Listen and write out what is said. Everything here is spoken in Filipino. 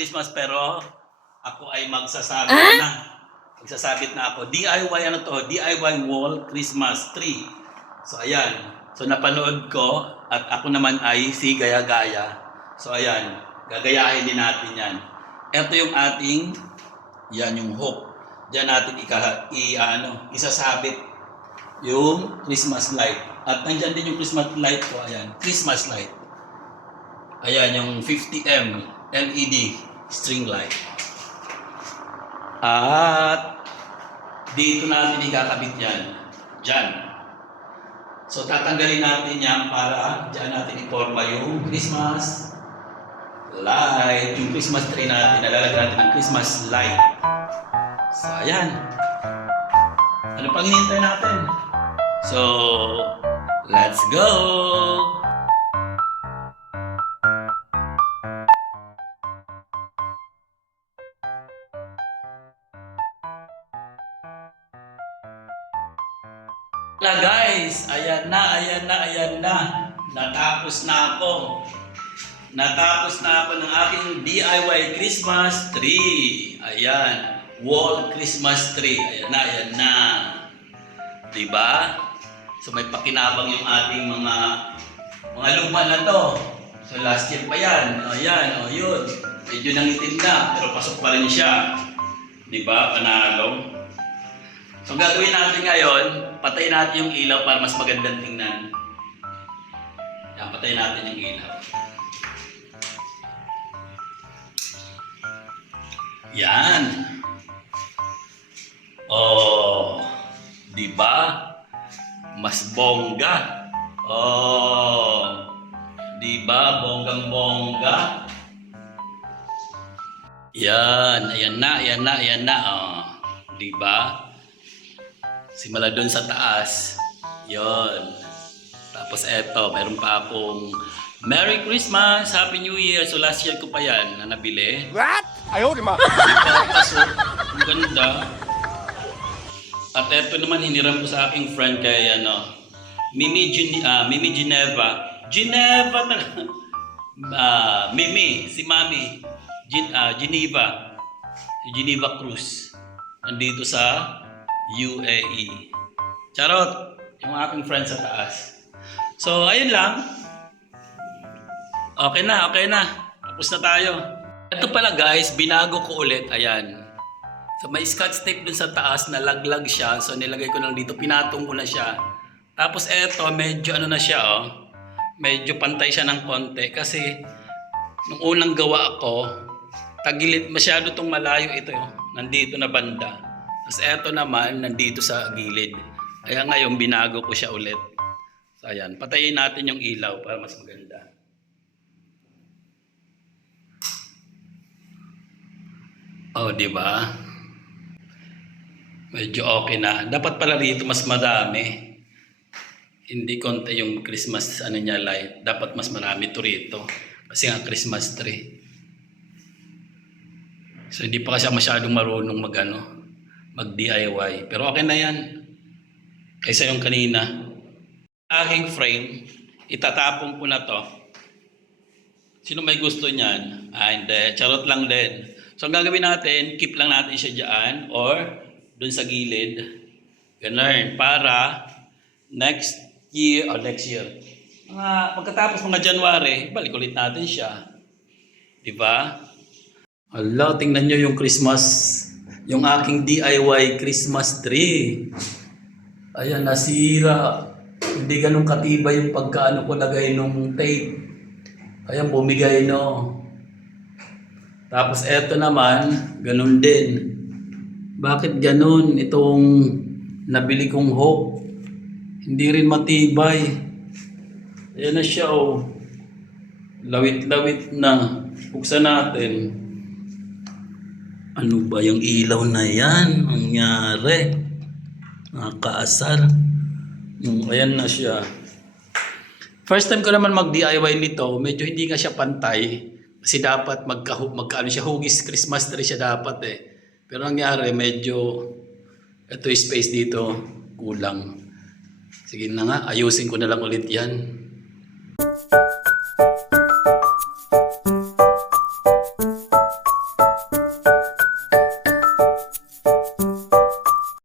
Christmas pero ako ay magsasabit na. Magsasabit na ako. DIY ano to? DIY wall Christmas tree. So ayan. So napanood ko at ako naman ay si Gaya-Gaya. So ayan. Gagayahin din natin yan. Ito yung ating, yan yung hook. Diyan natin isasabit yung Christmas light. At nandyan din yung Christmas light ko. Ayan. Christmas light. Ayan yung 50M LED string light. At dito natin ikakabit yan. Diyan. So tatanggalin natin yan para diyan natin iporma yung Christmas light. Yung Christmas tree natin. Nalalagyan natin ng Christmas light. So ayan. Ano pang hinihintay natin? So let's go! Na guys, ayan na. Natapos na ako. Natapos na ako ng aking DIY Christmas tree. Ayan, wall Christmas tree. Ayan na. Diba? So may pakinabang yung ating mga luma na to. So last year pa yan. Ayan, yun. Medyo nangitim na, pero pasok pa rin siya. Diba? Panalo. So gagawin natin ngayon, patayin natin yung ilaw para mas magandang tingnan. Yan, patayin natin yung ilaw. Yan. Oh, di ba? Mas bongga. Oh, di ba? Bonggang-bongga. Yan, ayan na. Oh, di ba? Simula doon sa taas. Yon. Tapos eto, meron pa akong Merry Christmas, Happy New Year. So last year ko pa yan na nabili. What? Ayaw, di ma. Ang ganda. At eto naman hiniram ko sa aking friend kay Mimi Geneva. Geneva talaga. Mimi, si Mami. Geneva. Si Geneva Cruz. Nandito sa UAE. Charot! Yung aking friend sa taas. So, ayun lang. Okay na. Tapos na tayo. Ito pala guys, binago ko ulit. Ayan. So, may scotch tape dun sa taas na laglag siya. So, nilagay ko lang dito. Pinatong ko na siya. Tapos eto, medyo na siya Medyo pantay siya ng konti. Kasi, nung unang gawa ko, tagilid masyado tong malayo ito. Nandito na banda. Tapos eto naman, nandito sa gilid. Kaya ngayon, binago ko siya ulit. So ayan, patayin natin yung ilaw para mas maganda. Oh, di ba? Medyo okay na. Dapat pala rito mas madami. Hindi konti yung Christmas light. Dapat mas marami to rito. Kasi nga Christmas tree. So hindi pa kasi masyadong marunong mag-DIY. Pero okay na yan. Kaysa yung kanina. Aking frame, itatapon ko na to. Sino may gusto niyan? Hindi. Charot lang din. So ang gagawin natin, keep lang natin siya dyan or dun sa gilid. Ganun. Para next year. Pagkatapos mga January, balik ulit natin siya. Diba? Hala, tingnan nyo yung Christmas. Yung aking DIY Christmas tree. Ayan, nasira. Hindi ganun katibay yung pagkaano ko lagay nung tape. Ayan, bumigay Tapos eto naman, ganun din. Bakit ganun? Itong nabili kong hook. Hindi rin matibay. Ayan na siya Lawit-lawit na. Buksan natin. Ano ba yung ilaw na yan? Ang nangyari. Nakakaasar. Ayan na siya. First time ko naman mag-DIY nito. Medyo hindi nga siya pantay. Kasi dapat hugis Christmas tree siya dapat Pero ang nangyari, medyo ito yung space dito. Kulang. Sige na nga, ayusin ko na lang ulit yan. Bye.